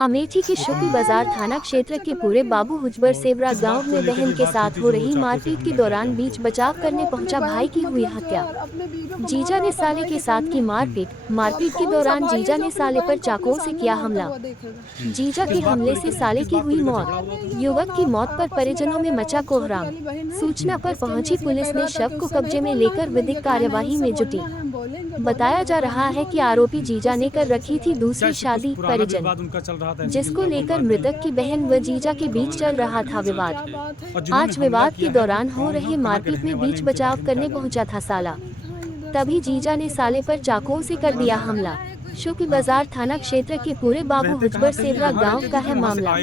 अमेठी के शुक्ल बाजार थाना क्षेत्र के पूरे बाबू हुजबर सेवरा गांव में बहन के साथ हो रही मारपीट के दौरान बीच बचाव करने पहुंचा भाई की हुई हत्या। जीजा ने साले के साथ की मारपीट के दौरान जीजा ने साले पर चाकू से किया हमला। जीजा के हमले से साले की हुई मौत। युवक की मौत पर परिजनों में मचा कोहराम। सूचना पर पहुंची पुलिस ने शव को कब्जे में लेकर विधिक कार्यवाही में जुटी। बताया जा रहा है कि आरोपी जीजा ने कर रखी थी दूसरी शादी। परिजन जिसको लेकर मृतक की बहन व जीजा के बीच चल रहा था विवाद। आज विवाद के दौरान हो रहे मारपीट में बीच बचाव करने पहुंचा था साला, तभी जीजा ने साले पर चाकू से कर दिया हमला। शुक्ल बाजार थाना क्षेत्र के पूरे बाबू हुजबर सेवरा गांव का है मामला।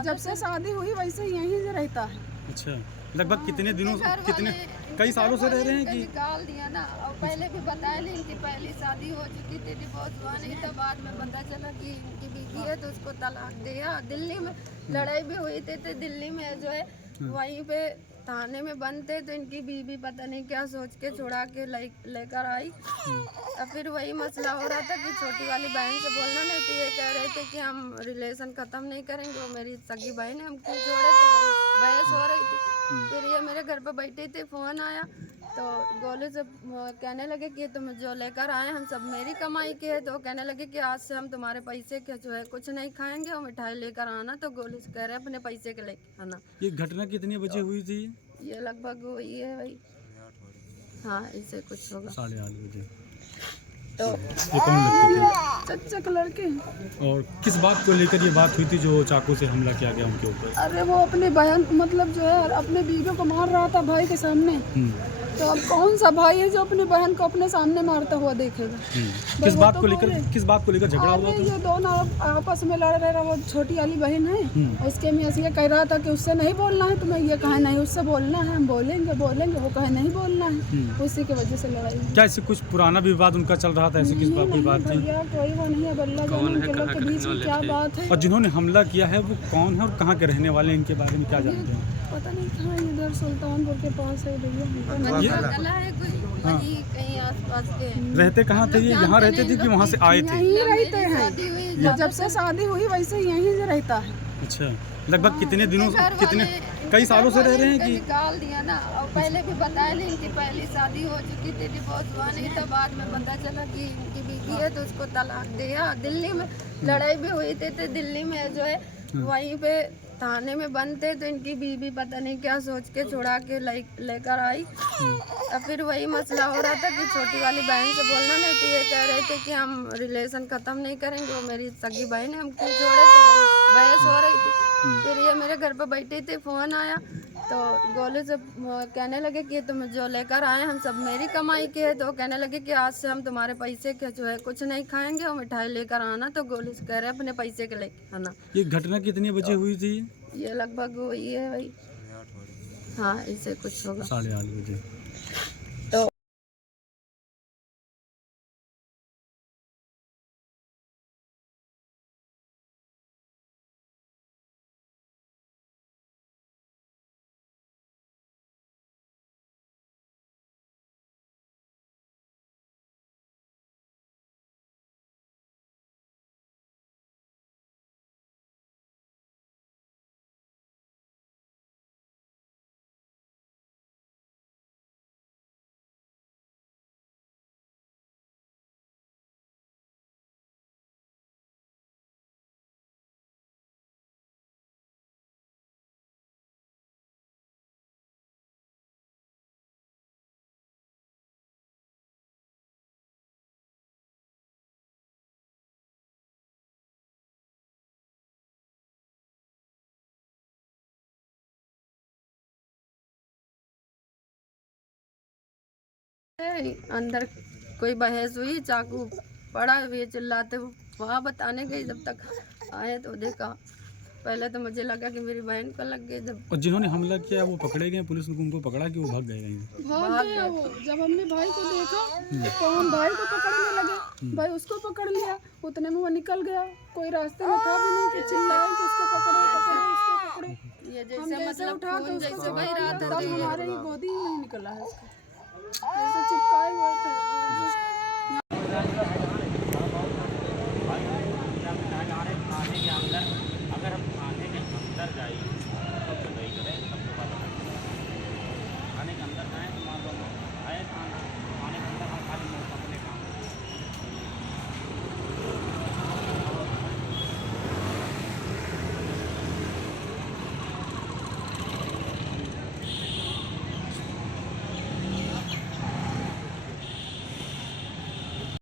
जब से शादी हुई वैसे यहीं से रहता है। अच्छा, लगभग कितने दिनों कितने कई सालों से रह रहे हैं कि निकाल दिया ना। और पहले भी बताया नहीं, इनकी पहली शादी हो चुकी थी, डिवोर्स हुआ नहीं था। बाद में पता चला कि इनकी बीवी है तो उसको तलाक दिया। दिल्ली में लड़ाई भी हुई थी तो दिल्ली में जो है वहीं पे थाने में बंद थे तो इनकी बीवी पता नहीं क्या सोच के छुड़ा के लेकर आई। और फिर वही मसला हो रहा था कि छोटी वाली बहन से बोलना नहीं तो ये कह रहे थे कि हम रिलेशन ख़त्म नहीं करेंगे, वो मेरी सगी बहन है, हम क्यों छोड़े। तो बहस हो रही थी। फिर ये मेरे घर पे बैठे थे, फ़ोन आया तो गोलू से कहने लगे कि तुम जो लेकर आए हम सब मेरी कमाई के है। तो कहने लगे कि आज से हम तुम्हारे पैसे के जो है कुछ नहीं खाएंगे और मिठाई लेकर आना। तो गोलू से कह रहे अपने पैसे के लेकर आना। ये घटना कितने बजे हुई थी? ये लगभग हुई है भाई, हाँ ऐसे कुछ होगा 8:30 बजे। तो ये कौन लगती थी? चच्चा के लड़के। और किस बात को लेकर ये बात हुई थी जो चाकू से हमला किया गया उनके ऊपर? अरे वो अपनी बहन मतलब जो है अपने बीवी को मार रहा था भाई के सामने। तो अब कौन सा भाई है जो अपनी बहन को अपने सामने मारता हुआ देखेगा। किस बात को लेकर झगड़ा हुआ था? ये दोनों आपस में लड़ रहे। वो छोटी वाली बहन है, उसके में ऐसे कह रहा था कि उससे नहीं बोलना है तुम्हें, ये कहे नहीं उससे बोलना है, हम बोलेंगे वो कहे नहीं बोलना है। उसी की वजह से लड़ाई। क्या इससे कुछ पुराना विवाद उनका चल रहा था? ऐसी किस बात की बात थी? कोई वो नहीं है, बल्ला के बीच में क्या बात है। और जिन्होंने हमला किया है वो कौन है और कहाँ के रहने वाले हैं, इनके बारे में क्या जानते हैं? पता नहीं कहाँ, इधर सुल्तानपुर के पास है भैया। कहीं आसपास के रहते कहाँ थे ये? यहाँ रहते थे कि वहाँ से आए थे? यहीं रहते हैं, जब से शादी हुई वैसे यहीं से रहता है। अच्छा, लगभग कितने दिनों कितने कई सालों से रह रहे हैं कि निकाल दिया ना। और पहले भी बताया नहीं, इनकी पहली शादी हो चुकी थी, डिवोर्स हुआ नहीं था। बाद में पता चला कि इनकी बीवी है तो उसको तलाक दिया। दिल्ली में लड़ाई भी हुई थी तो दिल्ली में जो है वहीं पे थाने में बंद थे तो इनकी बीवी पता नहीं क्या सोच के छुड़ा के लेकर आई। और फिर वही मसला हो रहा था कि छोटी वाली बहन से बोलना नहीं तो ये कह रहे थे कि हम रिलेशन ख़त्म नहीं करेंगे, वो मेरी सगी बहन है, हम क्यों छोड़े। तो बहस हो रही थी। फिर ये मेरे घर पे बैठे थे, फ़ोन आया तो गोलू से कहने लगे कि तुम जो लेकर आए हम सब मेरी कमाई के है। तो कहने लगे कि आज से हम तुम्हारे पैसे के जो है कुछ नहीं खाएंगे और मिठाई लेकर आना। तो गोलू से कह रहे अपने पैसे के लेकर आना। ये घटना कितने बजे हुई थी? ये लगभग हुई है भाई, हाँ ऐसे कुछ होगा 8:30 बजे। तो अंदर कोई बहस हुई, चाकू पड़ा हुए चिल्लाते वहाँ बताने गई। जब तक आए तो देखा, पहले तो मुझे लगा कि मेरी बहन को लग गई। और जिन्होंने हमला किया वो पकड़े गए? पुलिस ने उनको पकड़ा कि वो भाग गए कहीं? भाग गया वो। जब हमने भाई को देखा तो हम भाई को पकड़ने लगे, भाई उसको पकड़ लिया। उतने में वो निकल गया, कोई रास्ते में था भी नहीं कि चिल्लाए कि उसको पकड़ो उसको पकड़ो। ये जैसे मतलब उठा के जैसे वही रात तब हमारे ही गोदी में नहीं निकला है, जैसे चिपकाए हुए थे।